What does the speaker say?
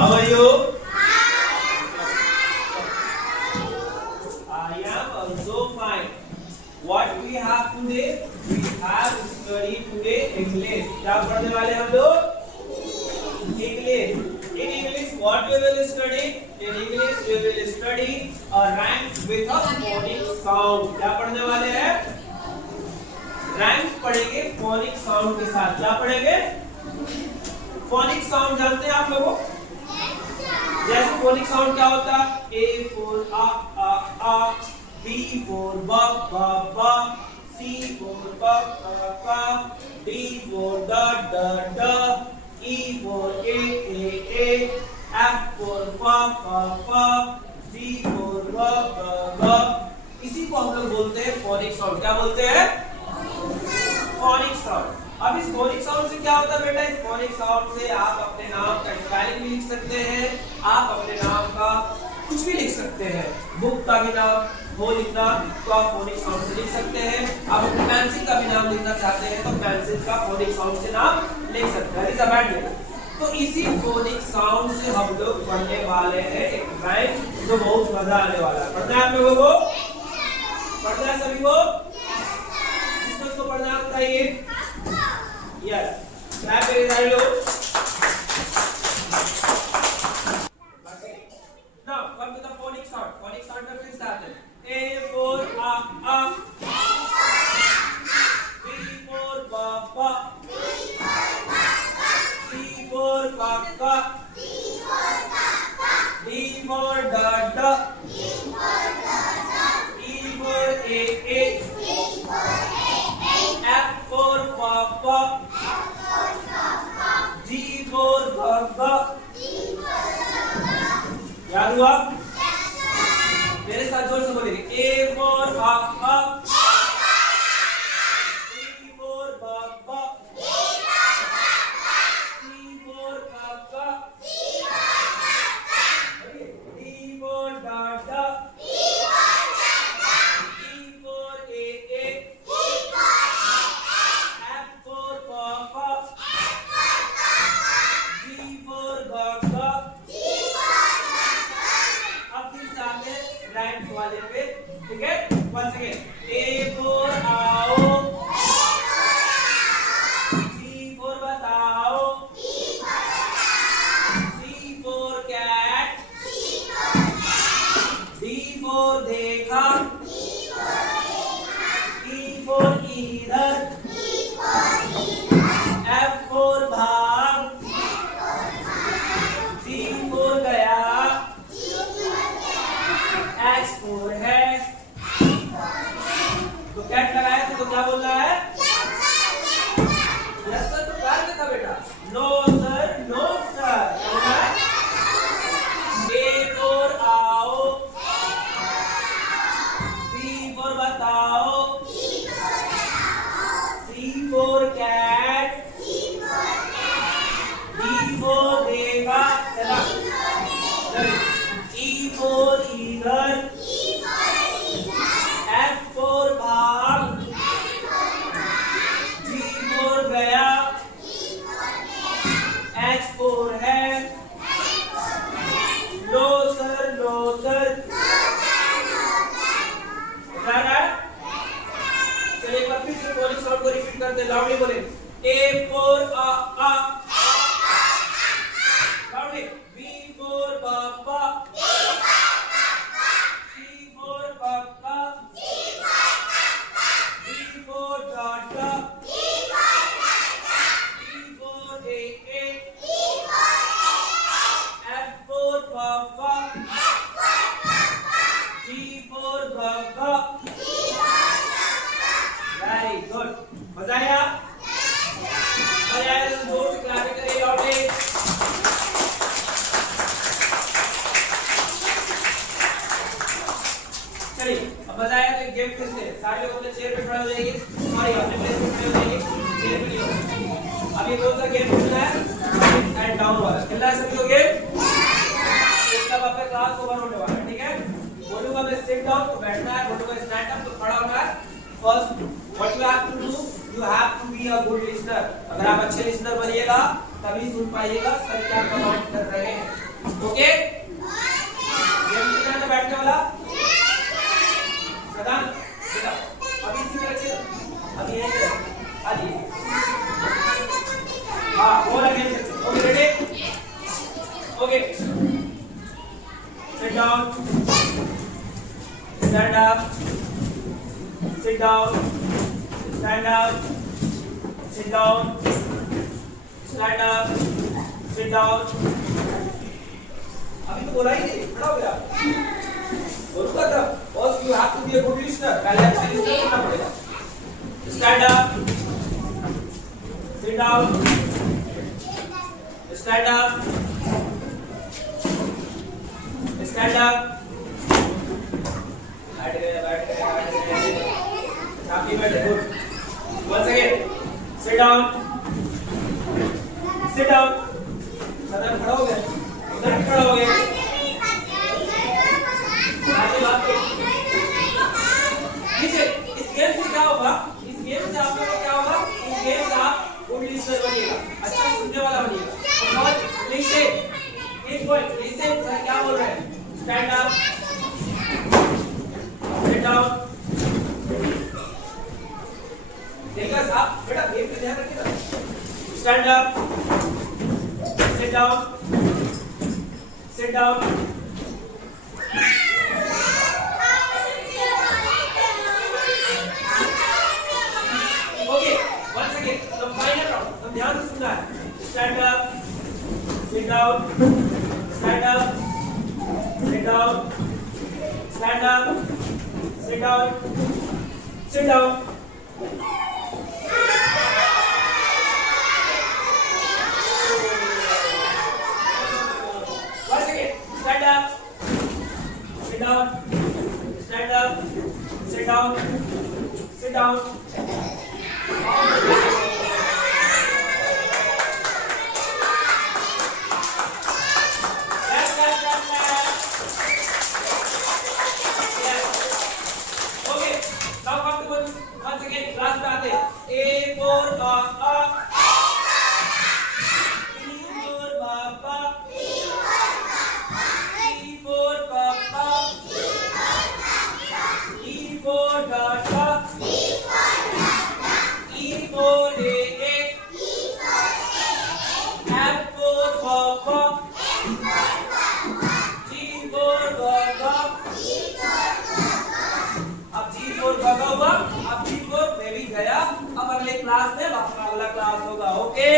How are you? I am also fine. What we have today? We have study today English. क्या पढ़ने वाले हम लोग? English. In English, what we will study? In English, we will study a rhymes with a phonic sound. क्या पढ़ने वाले हैं? Rhymes पढ़ेंगे phonic sound के साथ. क्या पढ़ेंगे? Phonic sound जानते हैं आप लोगों? जैसे phonic sound क्या होता है? A for a, B for ba, C for ka, D for da, E for a, F for fa, G for ga. इसी को हम लोग बोलते हैं phonic sound. क्या बोलते हैं? phonic sound. अब इस phonic sound से क्या होता है बेटा? इस phonic sound से आप अपने नाम का स्पेलिंग भी लिख सकते हैं, आप अपने नाम का कुछ भी लिख सकते हैं. बुक का भी नाम हो लिखना तो आप phonic sound से लिख सकते हैं. आप अपने पेंसिल का भी नाम लिखना चाहते हैं तो पेंसिल का phonic sound से नाम लिख सकते हैं. Is a bad letter. तो इसी phonic sound से हम लोग पढ़ने वाले हैं एक राइम जो बहुत मजा आने वाला है. पढ़ना है आप लोगों को? पढ़ना है सभी को? जिसको पढ़ना है बताइए. Yes. Clap very loud. Okay. Now come to the phonic sound. Phonic sound का फिर से आते हैं. A for a. B for ba. C for ka. D for da. E for a. F for fa. G for ga. याद हुआ? मेरे साथ जोर से बोलेंगे. A for a. B for ba. C for ka. D for da. E for a. F for fa. G for ga. अब फिर से आते हैं राइम्स वाले पे. ठीक है? once again. A for आओ. C for बताओ. C for cat. D for देखा. E for इधर. F for भाग. G for गया. H for है. तो कैट लगाया तो क्या बोल रहा है? यस सर तो प्यार में था बेटा. No sir, no sir. A for आओ. B for बताओ. C for cat. D for देखा. चला. E for इधर. F for भाग. G for गया. H for है. No sir, no sir. समझ रहा है? चलिए एक बार फिर से phonic sound को रिपीट करते हैं. लाउडली बोले. A for a. Loudly. B for papa. C for papa. D for dada. E for a. F for papa. G for gaga. Very good. मजा आया? मजा आया तो जोर से क्लैप करिए. लाउडली. चलिए अब मजा आया तो एक गेम खेलते हैं. सारे लोग अपने चेयर पे खड़े हो जाएंगे. सॉरी अपने प्लेस पे खड़े हो जाएंगे. चेयर पे नहीं हो. अभी कौन सा गेम खेलना है? एंड डाउन वाला खेलना है सभी लोग गेम. तब आपका क्लास ओवर होने वाला है. ठीक है? बोलूंगा मैं सिट डाउन तो बैठना है. बोलूंगा स्टैंड अप तो खड़ा होना है. First what you have to do, you have to be a good listener. अगर आप अच्छे लिसनर बनिएगा तभी सुन पाइएगा सर क्या कमांड कर रहे हैं. ओके बैठने वाला सदान बेटा अभी इसी तरह से अभी यही है आदि हाँ और आगे okay ready okay sit down stand up sit down stand up sit down stand up sit down अभी तो बोला ही नहीं खड़ा हो गया बोलूंगा तब और you have to be a good listener पहले अच्छा लिसनर करना पड़ेगा stand up sit down stand up stand up बैठ गए शांति बैठे good once again sit down सदन खड़ा हो गया उधर खड़ा हो गया नीचे इस गेम से क्या होगा इस गेम से आप लोगों को क्या होगा इस गेम से आप गुड लिसनर बनिएगा अच्छा सुनने वाला बनिएगा और लिसे एक पॉइंट लिसे सर क्या बोल रहे हैं स्टैंड अप सिट डाउन देखा साहब बेटा गेम पे ध्यान रखिएगा stand up sit down okay once again the final round हम ध्यान से सुनना है stand up sit down stand up sit down stand up sit down sit down once again stand up sit down stand up sit down sit down once again class में आते A for a B for Papa C for Papa D for Dada E for F for Papa G for Gaga अब G for Gaga हुआ अब G for मैं भी गया अब अगले क्लास में अगला क्लास होगा ओके